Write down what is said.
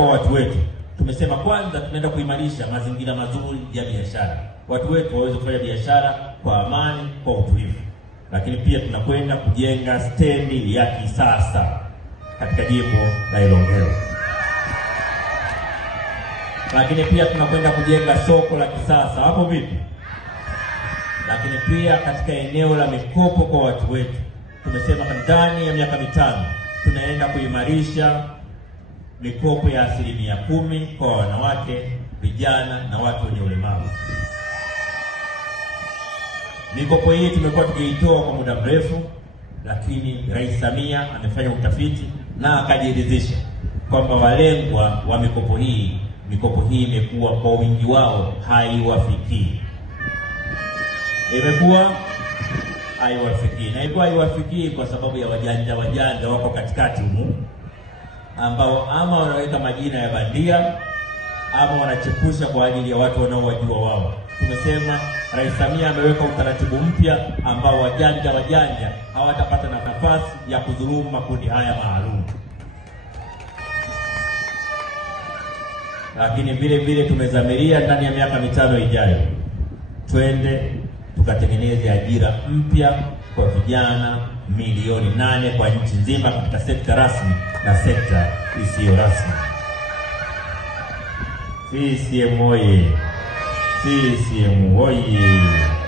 kwa watu wetu. Tumesema kwanza tunaenda kuimarisha mazingira mazuri ya biashara, watu wetu waweze kufanya biashara kwa amani, kwa utulivu. Lakini pia tunakwenda kujenga stendi ya kisasa katika jimbo la Ilongero. Lakini pia tunakwenda kujenga soko la kisasa. Hapo vipi? Lakini pia katika eneo la mikopo kwa watu wetu, tumesema ndani ya miaka 5 tunaenda kuimarisha mikopo ya 10% kwa wanawake, vijana na watu wenye ulemavu. Mikopo hii tumekuwa tukiitoa kwa muda mrefu, lakini Rais Samia amefanya utafiti na akajiridhisha kwamba walengwa wa mikopo hii imekuwa kwa wingi wao haiwafikii. Imekuwa haiwafikii. Na ilikuwa haiwafikii kwa sababu ya wajanja wako katikati humu, ambao ama wanaweka majina ya bandia ama wanachepusha kwa ajili ya watu wanaowajua wao. Tumesema Rais Samia ameweka utaratibu mpya ambao wajanja hawatapata nafasi ya kudhulumu makundi haya maalum. Lakini vile tumezamiria ndani ya miaka 5 ijayo twende tukatengeneze ajira mpya kwa vijana milioni 8 kwa nchi nzima katika sekta rasmi na sekta isiyo rasmi. CCM oye! CCM oye!